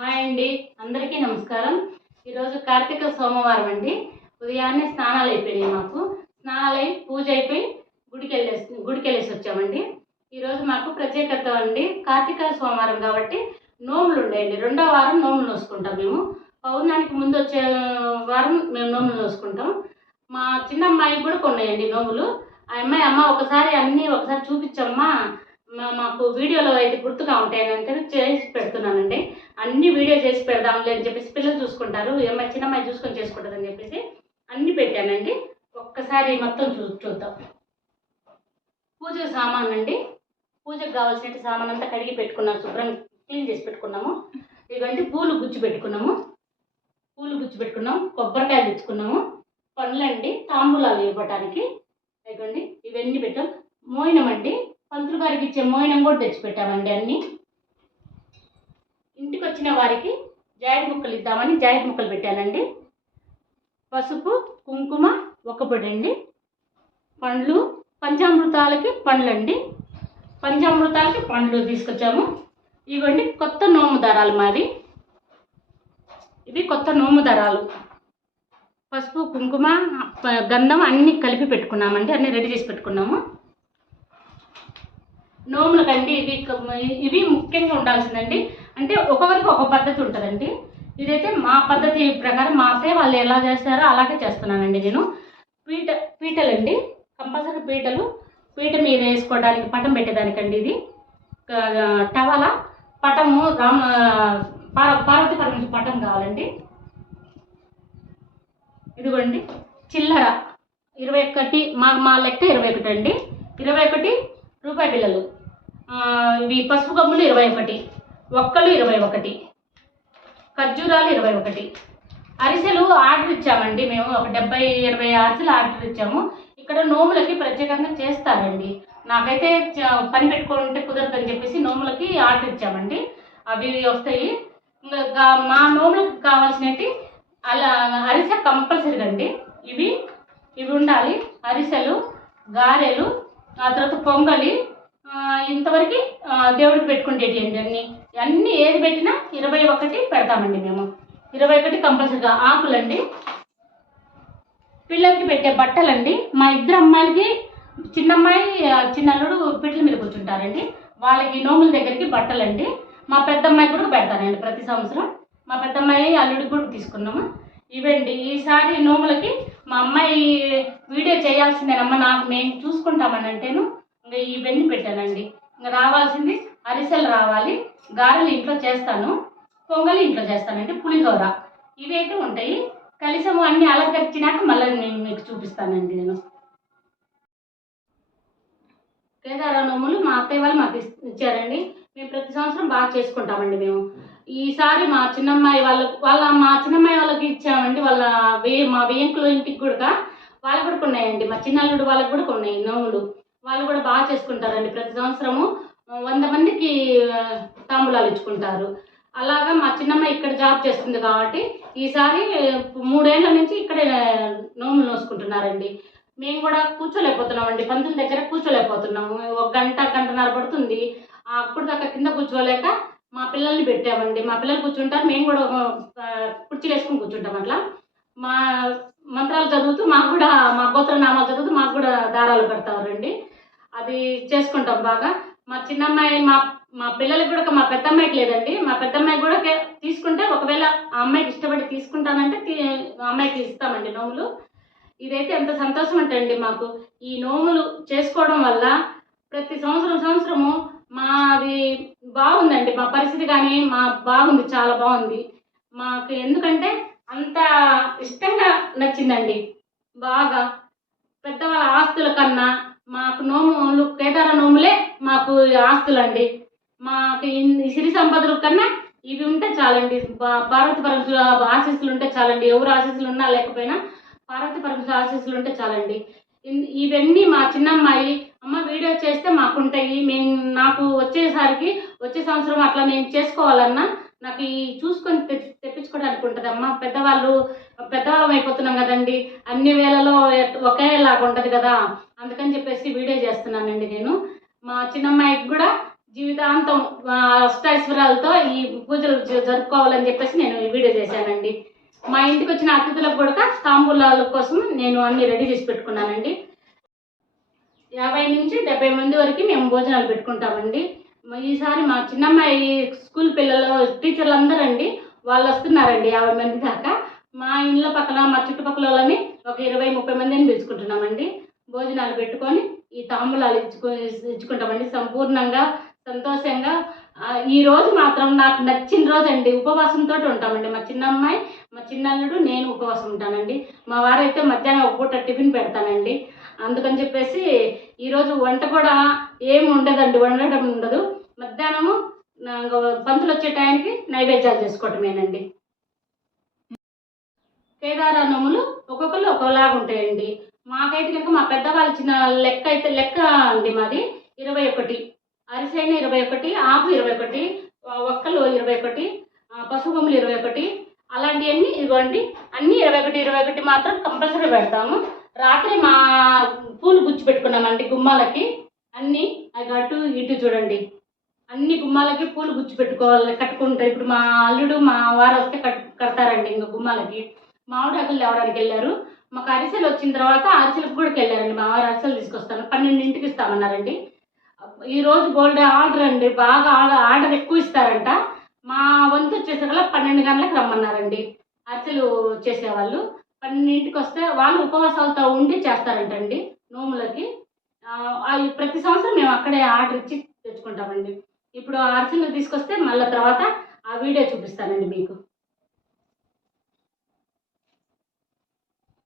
Hi అండి, అందరికీ నమస్కారం. ఈరోజు కార్తీక సోమవారం అండి. ఉదయాన్నే స్నానాలు అయిపోయినాయి. మాకు స్నానాలు అయి పూజ అయిపోయి గుడికి వెళ్ళేసి వచ్చామండి. ఈరోజు మాకు ప్రత్యేకత అండి. కార్తీక సోమవారం కాబట్టి నోములు ఉండేయండి. రెండో వారం నోములు నోసుకుంటాం మేము. పౌర్ణానికి ముందు వచ్చే వారం మేము నోములు నోసుకుంటాం. మా చిన్న అమ్మాయికి కూడా కొన్నాయండి నోములు. ఆ అమ్మాయి ఒకసారి అన్నీ ఒకసారి చూపించమ్మా, మాకు వీడియోలో అయితే గుర్తుగా ఉంటాయని అంటే చేసి పెడుతున్నానండి. అన్ని వీడియో చేసి పెడదాంలే అని చెప్పేసి పిల్లలు చూసుకుంటారు, చిన్న అమ్మాయి చూసుకొని చేసుకుంటుందని చెప్పేసి అన్ని పెట్టానండి. ఒక్కసారి మొత్తం చూద్దాం. పూజ సామాన్ అండి. పూజకు కావాల్సిన సామాన్ అంతా కడిగి పెట్టుకున్నాము, శుభ్రం క్లీన్ చేసి పెట్టుకున్నాము. ఇదిగోండి పూలు గుచ్చి పెట్టుకున్నాము, కొబ్బరికాయలు తెచ్చుకున్నాము, పండ్లండి తాంబూలాలు ఇవ్వటానికి. ఇదిగోండి ఇవన్నీ పెట్టాం. మోయినం అండి, పంతులు గారికి ఇచ్చే మోయినం కూడా తెచ్చిపెట్టామండి. అన్నీ ఇంటికి వచ్చిన వారికి జాయిట్ ముక్కలు ఇద్దామని జాయిట్ ముక్కలు పెట్టానండి. పసుపు, కుంకుమ, ఒక్కపొడి అండి, పండ్లు, పంచామృతాలకి పండ్లండి, పంచామృతాలకి పండ్లు తీసుకొచ్చాము. ఇవ్వండి కొత్త నోము దారాలు మావి. ఇవి కొత్త నోము దారాలు. పసుపు, కుంకుమ, గంధం అన్నీ కలిపి పెట్టుకున్నామండి. అన్నీ రెడీ చేసి పెట్టుకున్నాము. నోములకండి ఇవి ముఖ్యంగా ఉండాల్సిందండి. అంటే ఒకరికి ఒక పద్ధతి ఉంటుందండి. ఇదైతే మా పద్ధతి ప్రకారం మా అత్తయ్య వాళ్ళు ఎలా చేస్తారో అలాగే చేస్తున్నానండి నేను. పీటలండి, కంపల్సరీ పీట మీద వేసుకోవడానికి పటం పెట్టేదానికండి. ఇది టవల పటము, పార్వతీ పరమేశ్వరి పటం కావాలండి. ఇదిగోండి చిల్లర 21, మా లెక్క 21 అండి. 21 రూపాయి బిళ్ళలు. ఇవి పసుపు గమ్ములు 21, ఒక్కలు 21, ఖర్జూరాలు 21. అరిసెలు ఆర్డర్ ఇచ్చామండి మేము. ఒక 70-80 అరిసెలు ఆర్డర్ ఇచ్చాము. ఇక్కడ నోములకి ప్రత్యేకంగా చేస్తారండి. నాకైతే పని పెట్టుకుంటే కుదరదని చెప్పేసి నోములకి ఆర్డర్ ఇచ్చామండి. అవి వస్తాయి. ఇంకా మా నోములకు కావాల్సినవి అలా అరిసె కంపల్సరీగా అండి. ఇవి ఉండాలి. అరిసెలు, గారెలు, ఆ తర్వాత పొంగలి, ఇంతవరకు దేవుడికి పెట్టుకుంటేటి అండి. అన్నీ ఏది పెట్టినా 21 పెడతామండి మేము. 21 కంపల్సరీగా. ఆకులండి, పిల్లలకి పెట్టే బట్టలండి. మా ఇద్దరు అమ్మాయిలకి, చిన్నమ్మాయి చిన్నల్లుడు పిట్టల మీద కూర్చుంటారండి. వాళ్ళకి నోముల దగ్గరికి బట్టలండి. మా పెద్దమ్మాయి కూడా పెడతానండి ప్రతి సంవత్సరం. మా పెద్దమ్మాయి అల్లుడికి కూడా తీసుకున్నాము. ఇవండి ఈసారి నోములకి మా అమ్మాయి వీడియో చేయాల్సిందేనమ్మా, మేము చూసుకుంటామని అంటేను ఇంకా ఇవన్నీ పెట్టానండి. ఇంకా రావాల్సింది అరిసెలు రావాలి, గారెలు ఇంట్లో చేస్తాను, పొంగలి ఇంట్లో చేస్తానండి, పులిహోర ఇవైతే ఉంటాయి. కలిసము అన్నీ అలంకరించినాక మళ్ళీ నేను మీకు చూపిస్తానండి. నేను కేదార నోములు మా అత్తయ్య వాళ్ళు మాకు ఇచ్చారండి. మేము ప్రతి సంవత్సరం బాగా చేసుకుంటామండి. మేము ఈసారి మా చిన్నమ్మాయి వాళ్ళకి ఇచ్చామండి. మా వేయంకుల ఇంటికి కూడా వాళ్ళకు కూడా కొన్నాయండి. మా చిన్నల్లుడు వాళ్ళకు కూడా కొన్నాయి నోములు. వాళ్ళు కూడా బాగా చేసుకుంటారండి. ప్రతి సంవత్సరము 100 మందికి తాంబూలాలు ఇచ్చుకుంటారు. అలాగా మా చిన్నమ్మాయి ఇక్కడ జాబ్ చేస్తుంది కాబట్టి ఈసారి 3 ఏళ్ళ నుంచి ఇక్కడే నోములు నోసుకుంటున్నారండి. మేము కూడా కూర్చోలేకపోతున్నామండి, పంతుల దగ్గర కూర్చోలేకపోతున్నాము. 1 గంటన్నర పడుతుంది. అప్పుడు దాకా కింద కూర్చోలేక మా పిల్లల్ని పెట్టామండి. మా పిల్లలు కూర్చుంటారు, మేము కూడా కుర్చీలు వేసుకుని కూర్చుంటాం. అట్లా మా మంత్రాలు చదువుతూ మాకు కూడా, మా గోత్రనామాలు చదువుతూ మాకు కూడా దారాలు కడతారండి. అది చేసుకుంటాం బాగా. మా చిన్నమ్మాయి మా పిల్లలకి కూడా, మా పెద్దమ్మాయికి లేదండి. మా పెద్దమ్మాయి కూడా తీసుకుంటే, ఒకవేళ ఆ అమ్మాయికి ఇష్టపడి తీసుకుంటానంటే అమ్మాయికి ఇస్తామండి నోములు. ఇదైతే ఎంత సంతోషం ఉంటుందండి మాకు. ఈ నోములు చేసుకోవడం వల్ల ప్రతి సంవత్సరము మాది బాగుందండి. మా పరిస్థితి కానీ బాగుంది, చాలా బాగుంది మాకు. ఎందుకంటే అంత ఇష్టంగా నచ్చిందండి బాగా. పెద్దవాళ్ళ ఆస్తుల కన్నా మాకు నోములు, కేదార నోములే మాకు ఆస్తులండి. మాకు ఈ సిరి సంపదల కన్నా ఇవి ఉంటే చాలండి. పార్వతీ పరమేశ్వరి ఆశీస్సులు ఉంటే చాలండి. ఎవరు ఆశీస్సులు ఉన్నా లేకపోయినా పార్వతీ పరమేశ్వరి ఆశీస్సులు ఉంటే చాలండి. ఇవన్నీ మా చిన్నమ్మాయి వీడియో చేస్తే మాకుంటాయి. నాకు వచ్చే సంవత్సరం అట్లా నేను చేసుకోవాలన్నా నాకు ఈ చూసుకొని తెప్పించుకోవడానికి ఉంటుంది. పెద్దవాళ్ళం అయిపోతున్నాం కదండి. అన్ని వేళలో ఒకేలాగా ఉంటుంది కదా, అందుకని చెప్పేసి వీడియో చేస్తున్నానండి నేను. మా చిన్నమ్మాయికి కూడా జీవితాంతం అష్టైశ్వర్యాలతో ఈ పూజలు జరుపుకోవాలని చెప్పేసి నేను ఈ వీడియో చేశానండి. మా ఇంటికి వచ్చిన అతిథులకు కూడా తాంబూలాల కోసం నేను అన్ని రెడీ చేసి పెట్టుకున్నానండి. 50 నుంచి 70 మంది వరకు మేము భోజనాలు పెట్టుకుంటామండి. ఈసారి మా చిన్నమ్మాయి స్కూల్ పిల్లలు టీచర్లు అందరూ అండి, వాళ్ళు వస్తున్నారండి 50 మంది దాకా. మా ఇళ్ళ పక్కన మా చుట్టుపక్కల వాళ్ళని ఒక 20-30 మందిని పిలుచుకుంటున్నామండి. భోజనాలు పెట్టుకొని ఈ తాంబూలాలు ఇచ్చుకుంటామండి. సంపూర్ణంగా సంతోషంగా ఈరోజు మాత్రం నాకు నచ్చిన రోజు అండి. ఉపవాసంతో ఉంటామండి. మా చిన్నమ్మాయి, మా చిన్నల్లుడు, నేను ఉపవాసం ఉంటానండి. మా వారైతే మధ్యాహ్నం ఒక పూట టిఫిన్ పెడతానండి. అందుకని చెప్పేసి ఈరోజు వంట కూడా ఏమి ఉండదండి, వండటం ఉండదు. మధ్యాహ్నము పంతులు వచ్చే టైంకి నైవేద్యాలు చేసుకోవటమేనండి. కేదార నోములు ఒక్కొక్కరు ఒక్కోలాగా ఉంటాయండి. మాకైతే కనుక మా పెద్దవాళ్ళు ఇచ్చిన లెక్క అండి మాది 21. అరిసైన 21, ఆకు 21, ఒక్కలు 21, పసుపు కొమ్ములు 21, అలాంటివన్నీ ఇవ్వండి. అన్నీ 21 మాత్రం కంపల్సరీ పెడతాము. రాత్రి మా పూలు గుచ్చి పెట్టుకున్నామండి గుమ్మాలకి. అన్నీ అటు ఇటు చూడండి, అన్ని గుమ్మాలకి పూలు గుచ్చి పెట్టుకోవాలి, కట్టుకుంటారు. ఇప్పుడు మా అల్లుడు మా వారు వస్తే కడతారండి. ఇంకా గుమ్మాలకి మామిడాకులు తేవడానికి వెళ్ళారు. మాకు అరిసెలు వచ్చిన తర్వాత అరిసెలకు కూడా వెళ్ళారండి. మా వారు అరిసెలు తీసుకొస్తాను 12ంటికి ఇస్తామన్నారండి. ఈరోజు గోల్డ్ ఆర్డర్ అండి, బాగా ఆర్డర్ ఎక్కువ ఇస్తారంట. మా వంతు వచ్చేసరికల్లా 12 గంటలకు రమ్మన్నారండి. అరిసెలు చేసేవాళ్ళు 12ంటికి వస్తే వాళ్ళు ఉపవాసాలతో ఉండి చేస్తారంటండి నోములకి. ప్రతి సంవత్సరం మేము అక్కడే ఆర్డర్ ఇచ్చి తెచ్చుకుంటామండి. ఇప్పుడు అరిసెలు తీసుకొస్తే మళ్ళీ తర్వాత ఆ వీడియో చూపిస్తానండి మీకు.